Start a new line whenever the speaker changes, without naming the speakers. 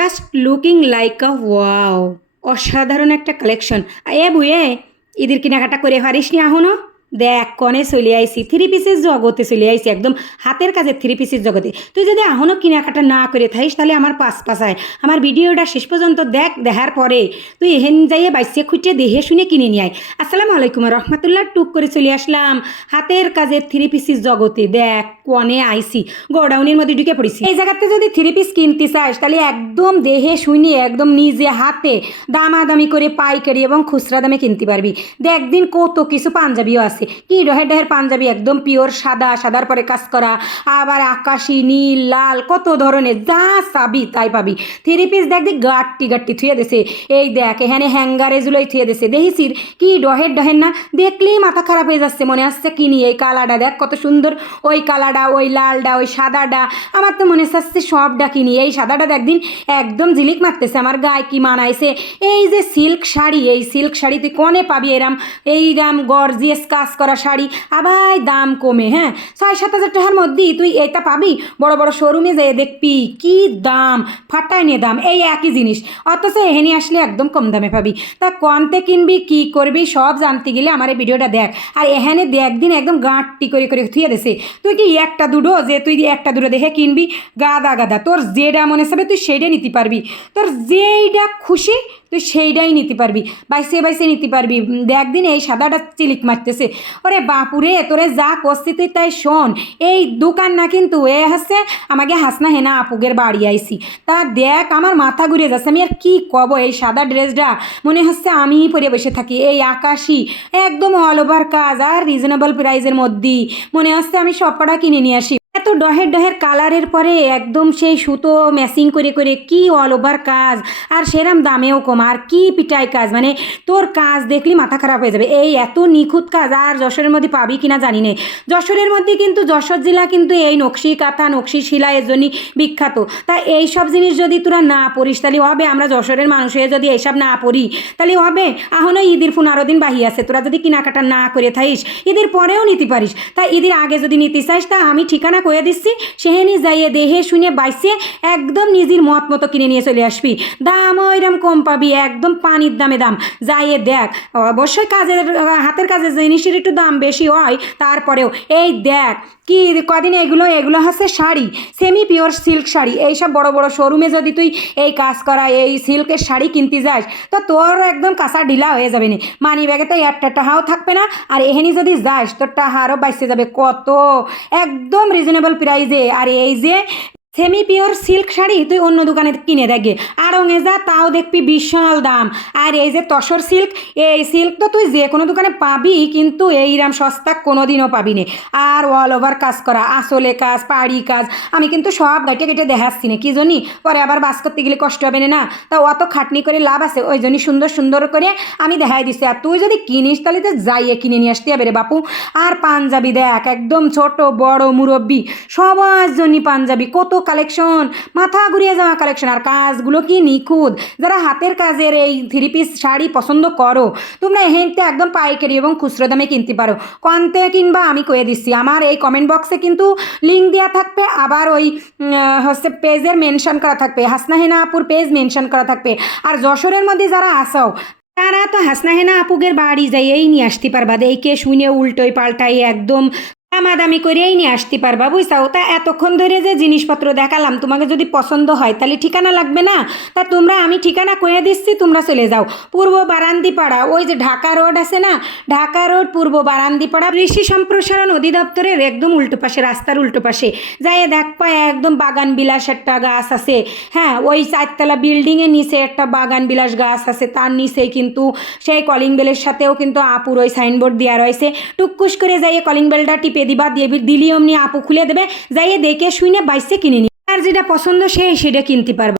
Just looking like a wow অসাধারণ একটা collection এ বুয়ে, ঈদের কেনাকাটা করে হারিস নি এখনও? দেখ, কনে চলে আইসি থ্রি পিসের জগতে চলে আইসি একদম হাতের কাজের থ্রি পিসের জগতে। তুই যদি এখনও কেনাকাটা না করে থাকিস, তাহলে আমার পাশ পাশায় আমার ভিডিওটা শেষ পর্যন্ত দেখ, দেখার পরে তুই এহেন যাইয়ে বাইসে খুঁজে দেহে শুনে কিনে নিয়ে আয়। আসসালামু আলাইকুম রহমতুল্লাহ, টুক করে চলে আসলাম। হাতের কাজের থ্রি পিসের জগতে, দেখ, কনে আইসি গোডাউনের মধ্যে ঢুকে পড়েছি। এই জায়গাতে যদি থ্রি পিস কিনতে চাস, তাহলে একদম দেহে শুনে একদম নিজে হাতে দামাদামি করে পাইকারি এবং খুচরা দামে কিনতে পারবি। দেখ দিন কত কিছু পাঞ্জাবিও আছে। কি ডহের ডহের পাঞ্জাবি? একদম পিওর সাদা, সাদার পরে কাজ করা। আবার আকাশি, নীল, লাল, কত ধরনের, যা চাবি তাই পাবি। থ্রি পিস দেখ দেখ, গাট্টি গাট্টি থুয়ে দেছে। এই দেখ, এখানে হ্যাঙ্গারে জুলোই থুয়ে দেছে। দেখিসির? কি ডহের ডহের না? দেখলেই মাথা খারাপ হয়ে যাচ্ছে, মনে আসছে কিনি এই কালারটা দেখ, কত সুন্দর। ওই কালারটা, ওই লালটা, ওই সাদাটা। আমার তো মনে হচ্ছে সবটা কিনি এই সাদাটা একদিন একদম ঝিলিক মারতেছে। আমার গায়ে কি মানাইছে? এই যে সিল্ক শাড়ি, এই সিল্ক শাড়ি তুই কনে পাবি এরাম? এইরাম গর্জিয়াস কাজ করা শাড়ি। আবার দাম কমে হ্যাঁ? ছয়, সাত হাজার টাকার মধ্যেই তুই এটা পাবি? বড় বড় শোরুমে যেয়ে দেখবি, কি দাম? ফাটায় নিয়ে দাম, এই একই জিনিস। অথচ এহেনি আসলে একদম কম দামে পাবি। তা কনতে কিনবি, কি করবি, সব জানতে গেলে আমার এই ভিডিওটা দেখ। আর এখানে দেখ দিন একদম গাঁটটি করে করে থুয়ে দেছে। তুই কি একটা দুটো, যে তুই একটা দুটো দেখে কিনবি? গাদা গাদা। তোর যেটা মনে হবে তুই সেইটা নিতে পারবি। তোর যেইটা খুশি, তুই সেইটাই নিতে পারবি। বাইসে বাইসে নিতে পারবি। দেখ দিন এই সাদাটা চিলিক মারতেছে। ওরে বাপুরে, তোরে যা করছি তুই তাই শোন। এই দোকান না কিন্তু এ হাসে আমাকে হাসনা হেনা আপুগের বাড়ি আইসি তা দেখ, আমার মাথা ঘুরে যাচ্ছে। আমি আর কি কব এই সাদা ড্রেসটা? মনে হচ্ছে আমিই পরে বসে থাকি। এই আকাশি, একদম অল ওভার কাজ, আর রিজনেবল প্রাইসের মধ্যেই। মনে হচ্ছে আমি সব কটা কিনে নিয়ে আসি। এত ডহের ডহের কালারের পরে একদম সেই সুতো ম্যাচিং করে করে কি অল ওভার কাজ, আর সেরাম দামেও কম, আর কি পিটাই কাজ মানে তোর কাজ দেখলি মাথা খারাপ হয়ে যাবে। এই এত নিখুঁত কাজ, আর যশোরের মধ্যে পাবি কিনা জানি না। যশোরের মধ্যে কিন্তু যশোর জেলা কিন্তু এই নকশি কাঁথা, নকশি শিলা এর জন্যই বিখ্যাত। তা এই সব জিনিস যদি তোরা না পড়িস, তাহলে হবে আমরা যশোরের মানুষ হয়ে যদি এইসব না পড়ি, তাহলে হবে এখনও ঈদের পনেরো দিন বাহি আছে। তোরা যদি কেনাকাটা না করে থাইস ঈদের পরেও নিতে পারিস। তা ঈদের আগে যদি নিতে চাইস তা আমি ঠিকানা কয়ে দিচ্ছি। সেহেনি যাইয়ে দেহে শুনে বাইসে একদম নিজের মত মতো কিনে নিয়ে চলে আসবি। দাম ওইরকম কম পাবি, একদম পানির দামে দাম। যাইয়ে দেখ, অবশ্যই কাজের, হাতের কাজের জিনিসের একটু দাম বেশি হয়, তারপরেও এই দেখ, কি কদিন এগুলো এগুলো হচ্ছে sari semi pure silk sari. এইসব বড় বড় শোরুমে যদি তুই এই কাজ করা, এই সিল্কের শাড়ি কিনতে যাস, তো তোর একদম কাঁচা ঢিলা হয়ে যাবে না। মানি ব্যাগে তো একটা টাহাও থাকবে না, আর এহেনি যদি যাস, তোর টাহারও বাইসে যাবে। কত? একদম রিজনেবল প্রাইজে আর এই যে সেমি পিওর সিল্ক শাড়ি তুই অন্য দোকানে কিনে দেখে আর যা তাও দেখবি বিশাল দাম। আর এই যে তসর সিল্ক, এই সিল্ক তো তুই যে কোনো দোকানে পাবি, কিন্তু এইরাম সস্তা কোনো দিনও পাবি না। আর অল ওভার কাজ করা, আসলে কাজ, পাড়ি কাজ, আমি কিন্তু সব গাইটে কেটে দেখাচ্ছি না, কি জন্যই পরে আবার বাস করতে গেলে কষ্ট হবে না? তা অত খাটনি করে লাভ আছে, ওই জন্যই সুন্দর সুন্দর করে আমি দেখাই দিচ্ছি। আর তুই যদি কিনিস, তাহলে তো যাইয়ে কিনে নিয়ে আসতে হবে রে বাপু। আর পাঞ্জাবি দেখ, একদম ছোট, বড় মুরব্বি, সবার জন্যই পাঞ্জাবি, কত কালেকশন মাথা ঘুরিয়ে যাওয়া কালেকশন আর কাজগুলো কি নিখুঁত? যারা হাতের কাজের এই থ্রি পিস শাড়ি পছন্দ করো, তোমরা এহেনতে একদম পাইকারি এবং খুচরো দামে কিনতে পারো। কনতে কিনবা আমি কয়ে দিচ্ছি। আমার এই কমেন্ট বক্সে কিন্তু লিঙ্ক দেওয়া থাকবে, আবার ওই হচ্ছে পেজের মেনশন করা থাকবে, হাসনা হেনা আপুর পেজ মেনশন করা থাকবে। আর যশোরের মধ্যে যারা আসাও তারা তো হাসনা হেনা আপুগের বাড়ি যাই এই নিয়ে আসতে পারবা। দেখে শুনে উল্টোই পাল্টাই একদম দামাদামি করেই নিয়ে আসতে পারবা, বুঝছাও? তা এতক্ষণ ধরে যে জিনিসপত্র দেখালাম, তোমাকে যদি পছন্দ হয়, তাহলে ঠিকানা লাগবে না? তা তোমরা, আমি ঠিকানা কয়ে দিচ্ছি, তোমরা চলে যাও। পূর্ব বারান্দিপাড়া, ওই যে ঢাকা রোড আছে না? ঢাকা রোড, পূর্ব বারান্দিপাড়া, কৃষি সম্প্রসারণ অধিদপ্তরের একদম উল্টো পাশে, রাস্তার উল্টো পাশে। দেখ পায় একদম বাগান বিলাস একটা গাছ আছে। হ্যাঁ ওই চারতলা বিল্ডিংয়ের নিচে একটা বাগান বিলাস গাছ আছে, তার নিচেই কিন্তু সেই কলিং বেলের সাথেও কিন্তু আপুর ওই সাইনবোর্ড দেওয়া রয়েছে। টুকুস করে যাইয়ে কলিং বেলটা টিপে দিবা দিয়ে দিলি অমনি আপু খুলে দেবে, যাইয়ে দেখে শুনে বাইসে কিনে নি। আর যেটা পছন্দ সে, সেটা কিনতে পারবে।